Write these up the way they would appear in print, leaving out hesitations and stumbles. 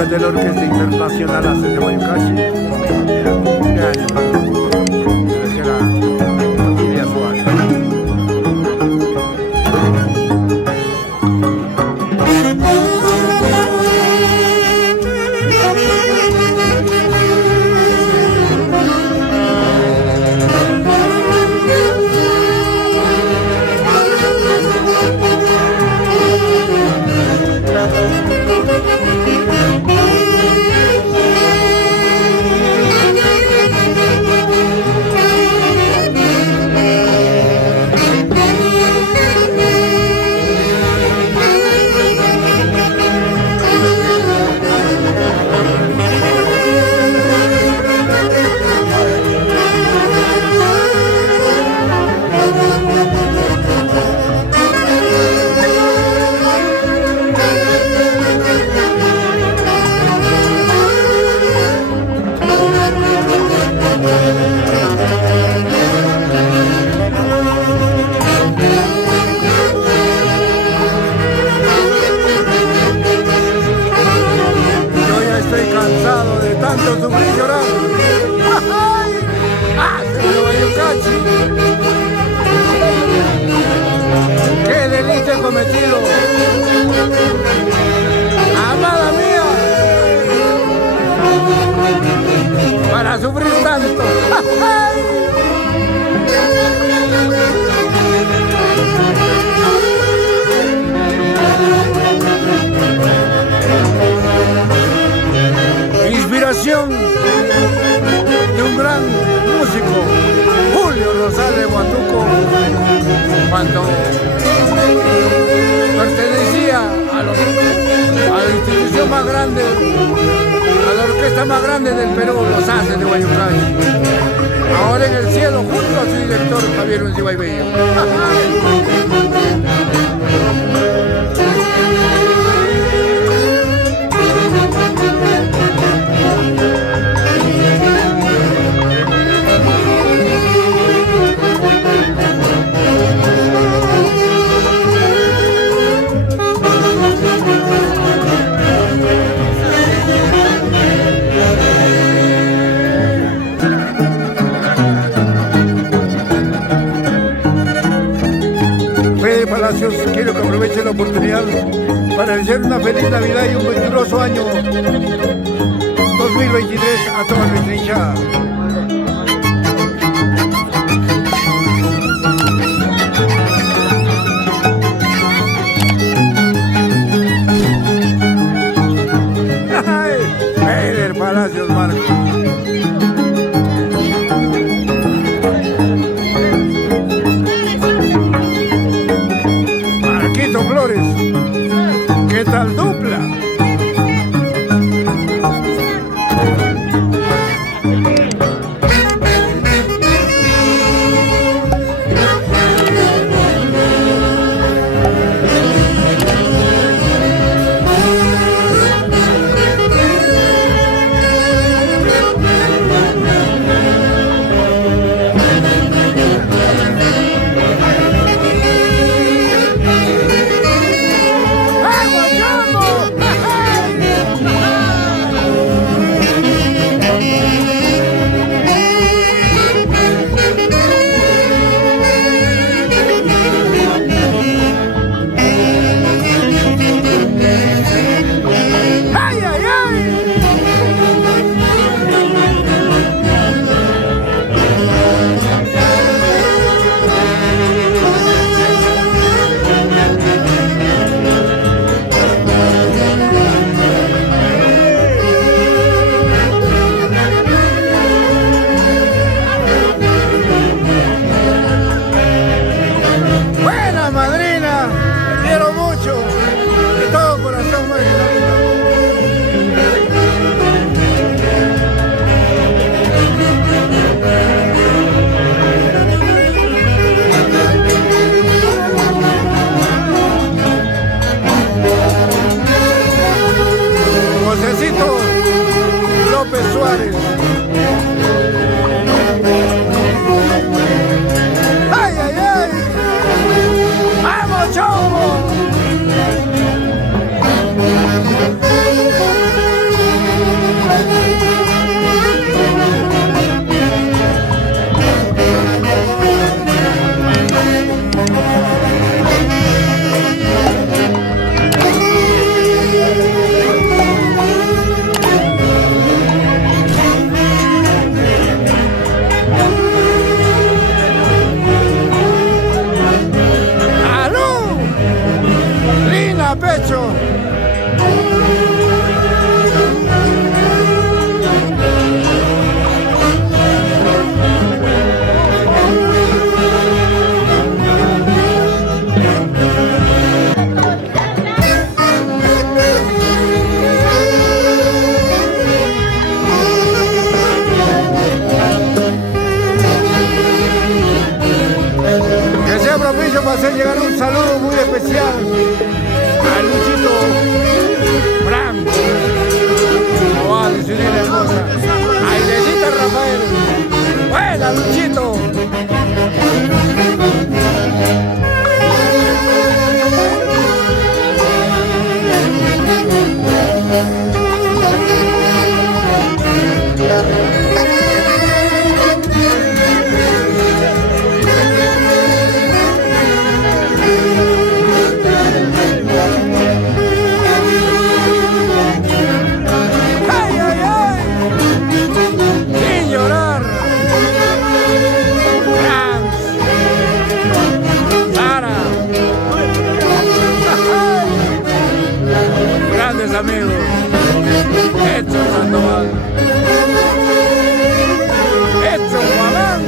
época de la Orquesta Internacional Haces de Guayucachi, era un cumpleaños, que era familia Suárez. Sufrir llorar. ¡Ay! ¡Haces de Guayucachi! ¡Qué delicia he cometido! ¡Amada mía! Para sufrir tanto. ¡Ay! Inspiración de un gran músico, Julio Rosales Huatuco, cuando pertenecía a la institución más grande, a la orquesta más grande del Perú, los Haces de Guayucachi. Ahora en el cielo, junto a su director Javier Uncibay Bello. Palacios, quiero que aproveche la oportunidad para desear una feliz Navidad y un venturoso año 2023 a toda nuestra hinchada. Eder Palacios Marcos. Flores, ¿qué tal dupla? pecho. Para hacer llegar un saludo muy especial a Luchito Franco, no va a decidir la hermosa, a Inesita Rafael. ¡Buena, Luchito! Amigos, Edson Sandoval, Edson Guamán,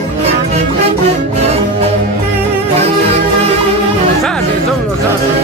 los haces son los haces.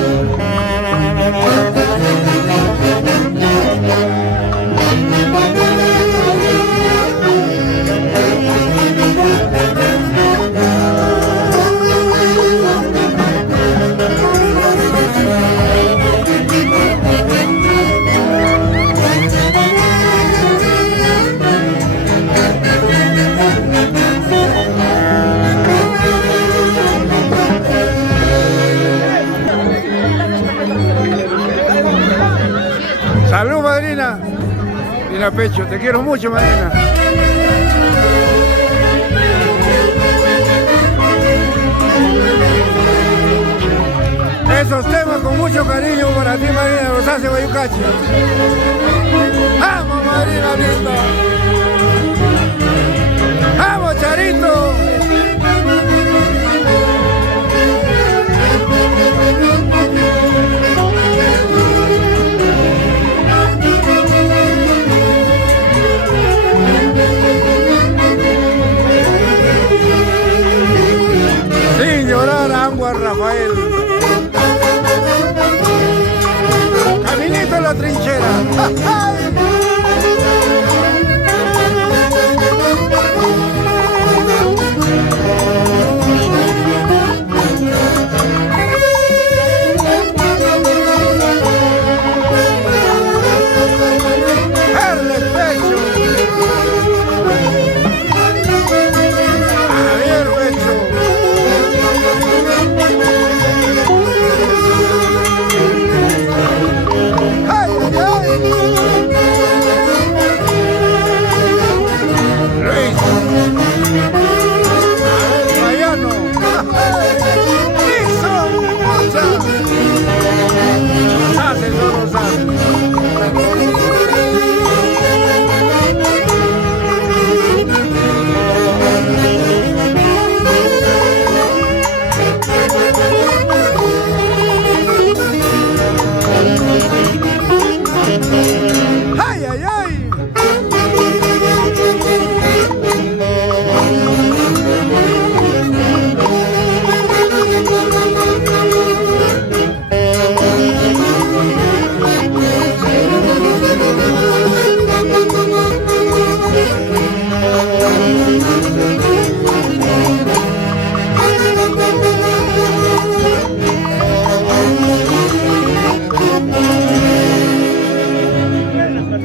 Salud, madrina. Mira, pecho, te quiero mucho, madrina. Esos temas con mucho cariño para ti, madrina, los hace Guayucachi. ¡Vamos, madrina linda! ¡Vamos, Charito! Sin llorar, Anguar Rafael. Caminito en la trinchera.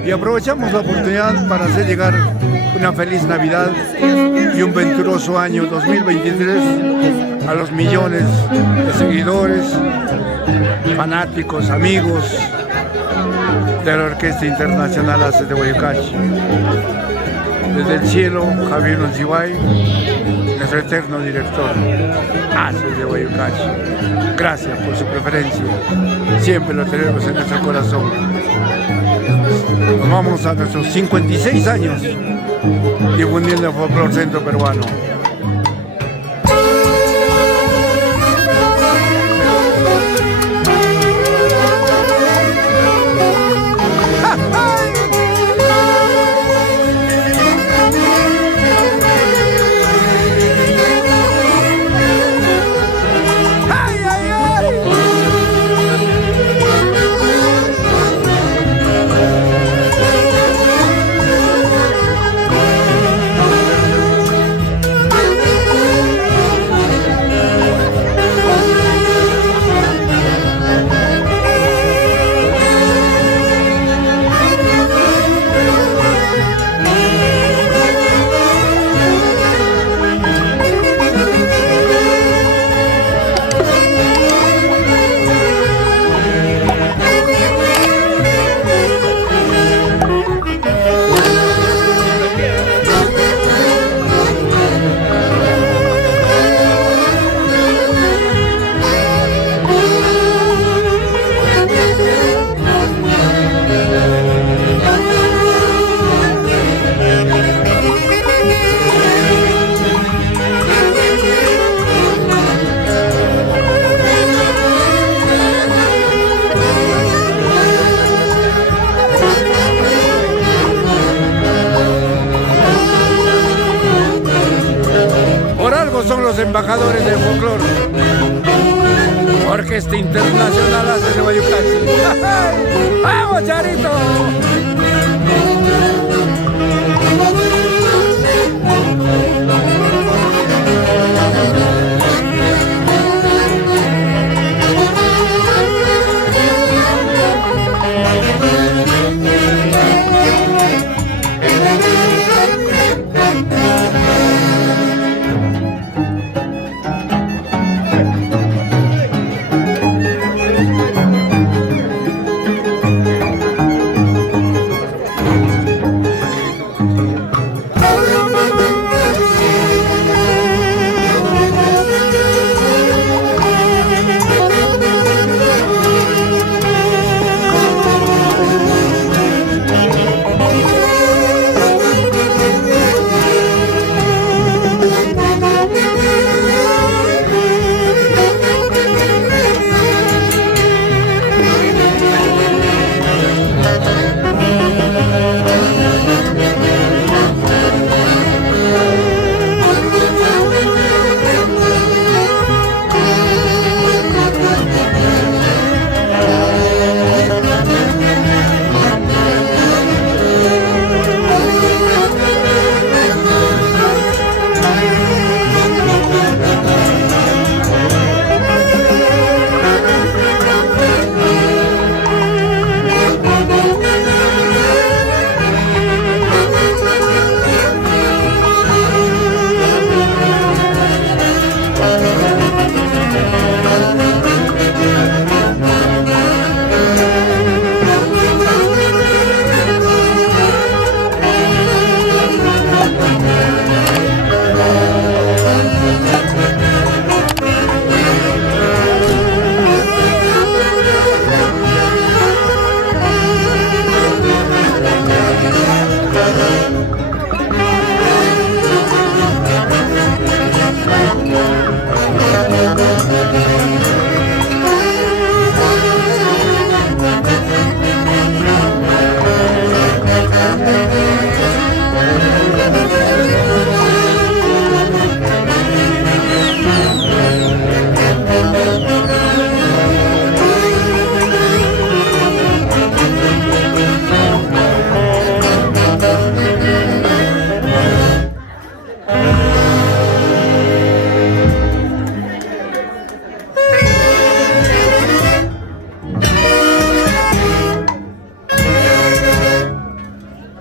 Y aprovechamos la oportunidad para hacer llegar una feliz Navidad y un venturoso año 2023 a los millones de seguidores, fanáticos, amigos de la Orquesta Internacional Haces de Guayucachi. Desde el cielo, Javier Monsiváis, nuestro eterno director, Haces de Guayucachi. Gracias por su preferencia, siempre lo tenemos en nuestro corazón. Nos vamos a nuestros 56 años difundiendo el folclore centro peruano. embajadores del folclore. Orquesta Internacional Haces de Guayucachi.